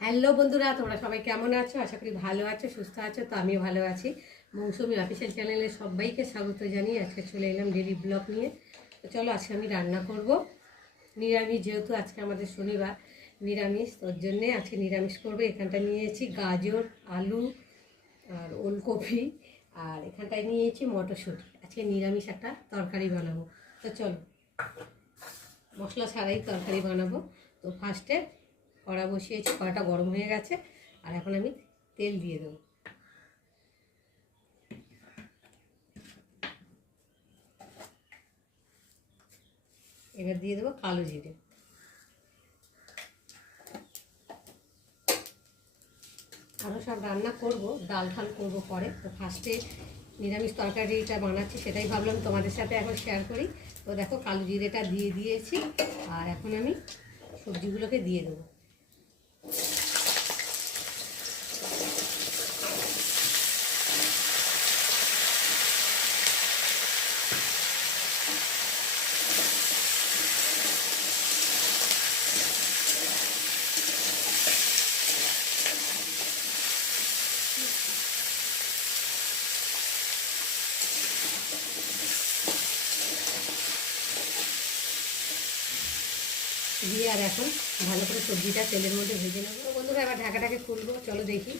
Hello বন্ধুরা, তোমরা সবাই কেমন আছো? আশা করি ভালো আছো, সুস্থ আছো। তো আমিও ভালো আছি। মৌসুমি অফিসিয়াল চ্যানেলে সবাইকে স্বাগত জানিয়ে আজকে চলে এলাম ডেলি ব্লগ নিয়ে। তো চলো, আজকে আমি রান্না করব নিরামিষ। যেহেতু আজকে আমাদের শনিবার, নিরামিষ, তোর জন্যে আজকে নিরামিষ করবো। এখানটায় নিয়েছি গাজর, আলু আর ওলকপি, আর এখানটায় নিয়েছি মটরশুঁটি। আজকে নিরামিষ একটা তরকারি বানাবো। তো চলো, মশলা ছাড়াই তরকারি বানাবো। তো ফার্স্টে কড়া বসিয়েছি, কড়াটা গরম হয়ে গেছে, আর এখন আমি তেল দিয়ে দেবো। এবার দিয়ে দেবো কালো জিরে। আরও সব রান্না করব, ডাল ঠাল করবো পরে। তো ফার্স্টে নিরামিষ তরকারিটা বানাচ্ছি, সেটাই ভাবলাম তোমাদের সাথে এখন শেয়ার করি। তো দেখো, কালো জিরেটা দিয়ে দিয়েছি, আর এখন আমি সবজিগুলোকে দিয়ে দেবো। দিয়ে আর এখন ভালো করে সবজিটা তেলের মধ্যে ভেজে নেবো। তো বন্ধুরা, এবার ঢাকাটাকে খুলবো, চলো দেখি।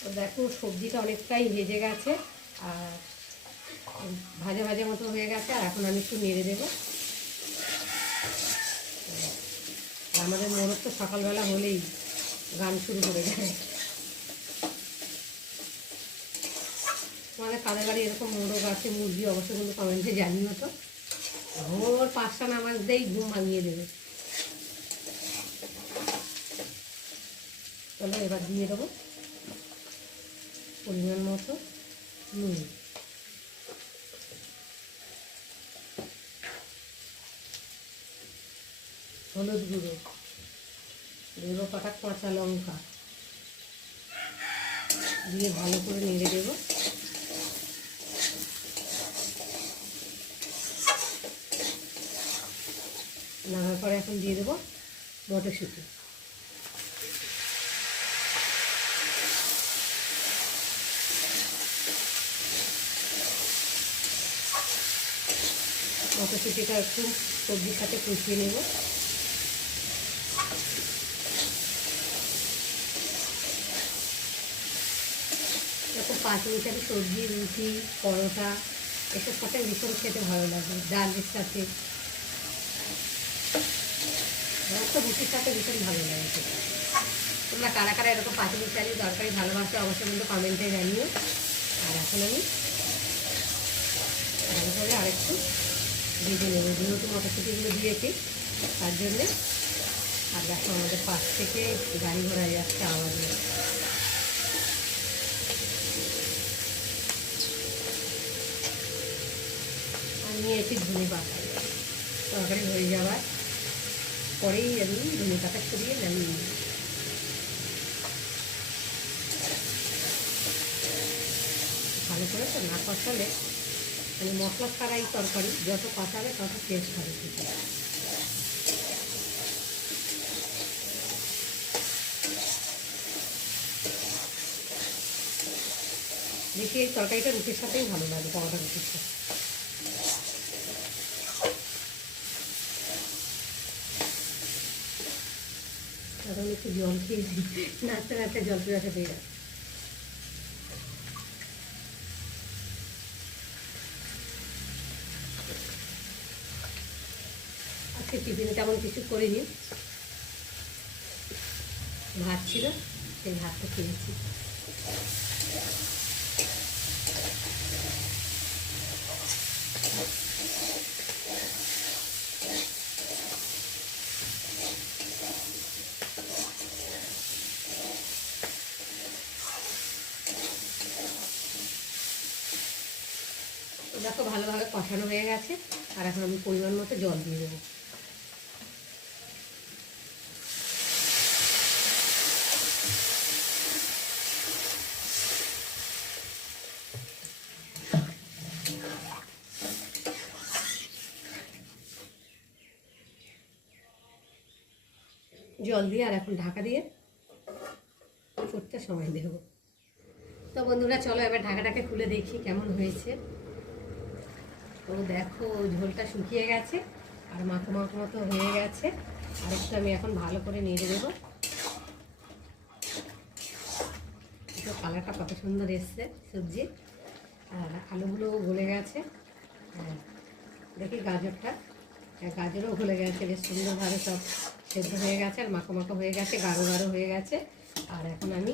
তো দেখো, সবজিটা অনেকটাই ভেজে গেছে, আর ভাজা ভাজা মতো হয়ে গেছে। আর এখন আমি একটু নেড়ে দেবো। আমাদের মোরগ তো সকালবেলা হলেই গান শুরু করে যায়। আমাদের কাদের বাড়ি এরকম মোরগ আছে, মুরগি, অবশ্যই কিন্তু কমেন্টে জানিও। তো ভোর 5টা নামাজতেই ঘুম ভাঙিয়ে দেবে। চলো, এবার দিয়ে দেবো পরিমাণ মতো নুন, হলুদ গুঁড়ো, দেবো কটা কাঁচা লঙ্কা, দিয়ে ভালো করে নেড়ে দেবো। নাড়ার পরে এখন দিয়ে দেবো মটরশুঁটি। মটরশুঁটিটা একটু সবজির সাথে কষিয়ে নেব। এরকম পাঁচমিশালি সবজি, রুটি, পরোটা, এসব সাথে ভীষণ খেতে ভালো লাগে। ডালের সাথে, আমার তো রুটির সাথে ভীষণ ভালো লাগে খেতে। তোমরা কারা কারা এরকম পাঁচমিশালি তরকারি ভালোবাসো অবশ্যই কিন্তু কমেন্টে জানিও। আর এখন আমি ভালো করে আরেকটু ভেজে নেব, যেহেতু মটরশুঁটিগুলো দিয়েছি তার জন্যে। আর দেখো, আমাদের পাশ থেকে গাড়ি ঘোড়া যাচ্ছে, আওয়াজ হচ্ছে। আর নিয়েছি ধনে পাতা। তরকারি হয়ে যাওয়ার পরেই আমি ধনে পাতা ছড়িয়ে নামিয়ে নিই। ভালো করে তো না কষালে, মানে মশলা ছাড়াই তরকারি যত কষাবে তত টেস্ট হবে খেতে। দেখি, এই তরকারিটা রুটির সাথেই ভালো লাগে, পরোটা রুটির সাথে। তখন একটু জল খেয়ে নাচতে নাচতে জল পিয়াসা পেয়ে যাবে। আজকে টিফিনে তেমন কিছু করিনি, ভাত ছিল, সেই ভাতটা খেয়েছি। দেখো, ভালোভাবে কষানো হয়ে গেছে, আর এখন আমি পরিমাণ মতো জল দিয়ে দেবো। জল দিয়ে আর এখন ঢাকা দিয়ে ফুটতে সময় দেব। তো বন্ধুরা চলো এবার ঢাকাটাকে খুলে দেখি কেমন হয়েছে। তো দেখো ঝোলটা শুকিয়ে গেছে আর মাখো মাখো মতো হয়ে গেছে। আর একটু আমি এখন ভালো করে নেড়ে দেবো। তো কালারটা কত সুন্দর এসছে সবজি, আর আলুগুলোও গলে গেছে। দেখি গাজরটা, গাজরও গলে গেছে, বেশ সুন্দরভাবে সব সেদ্ধ হয়ে গেছে আর মাখো মাখো হয়ে গেছে, গাঢ় গাঢ় হয়ে গেছে। আর এখন আমি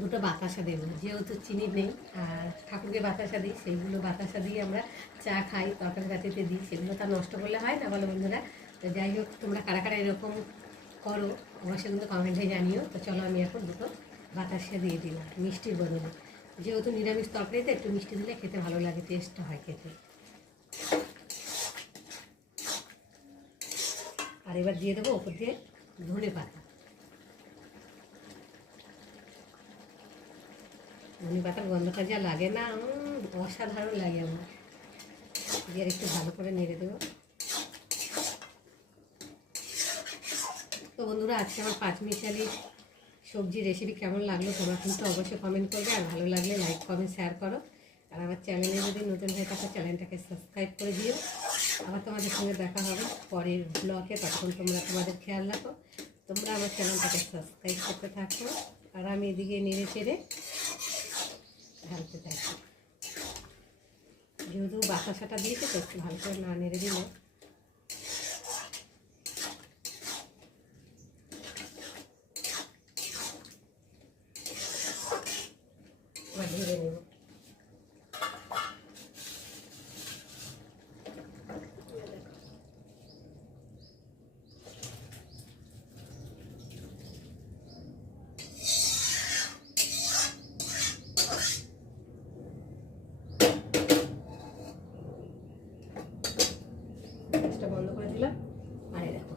দুটো বাতাসা দেবো, যেহেতু চিনি নেই আর ঠাকুরকে বাতাসা দিই, সেইগুলো বাতাসা দিয়ে আমরা চা খাই, তরকারি বাতিতে দিই, সেগুলো তো নষ্ট করলে হয় না বলো বন্ধুরা। তো যাই হোক, তোমরা কারা কারা এরকম করো অবশ্যই কিন্তু কমেন্টে জানিও। তো চলো আমি এখন দুটো বাতাসা দিয়ে দিলাম মিষ্টির বদলে, যেহেতু নিরামিষ তরকারিতে একটু মিষ্টি দিলে খেতে ভালো লাগে, টেস্টটা হয় খেতে। আর এবার দিয়ে দেবো ওপর দিয়ে ধনে পাতা। ধনে পাতার গন্ধটা যা লাগে না, অসাধারণ লাগে আমার। দিয়ে একটু ভালো করে নেড়ে দেবো। তো বন্ধুরা আজকে আমার পাঁচমিশালি সবজি রেসিপি কেমন লাগলো তোমরা কিন্তু অবশ্যই কমেন্ট করবে, আর ভালো লাগলে লাইক কমেন্ট শেয়ার করো। আর আমার চ্যানেলে যদি নতুন হয়ে থাকে চ্যানেলটাকে সাবস্ক্রাইব করে দিও। আবার তোমাদের সঙ্গে দেখা হবে পরের ব্লগে, তখন তোমরা তোমাদের খেয়াল রাখো, তোমরা আমার চ্যানেলটাকে সাবস্ক্রাইব করতে থাকো। আর আমি এদিকে নেড়ে চেড়ে ঢালতে থাকি, যেহেতু বাতাসাটা দিয়েছে তো একটু ভালো করে না নেড়ে দিলে ঢেলে নেব। গ্যাসটা বন্ধ করে দিলাম। আর এই দেখো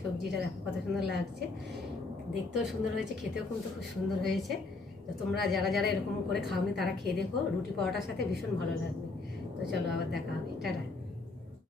সবজিটা দেখো কত সুন্দর লাগছে, দেখতেও সুন্দর হয়েছে, খেতেও কিন্তু খুব সুন্দর হয়েছে। তো তোমরা যারা যারা এরকম করে খাওনি তারা খেয়ে দেখো, রুটি পরোটার সাথে ভীষণ ভালো লাগবে। তো চলো আবার দেখা হবে, টাটা।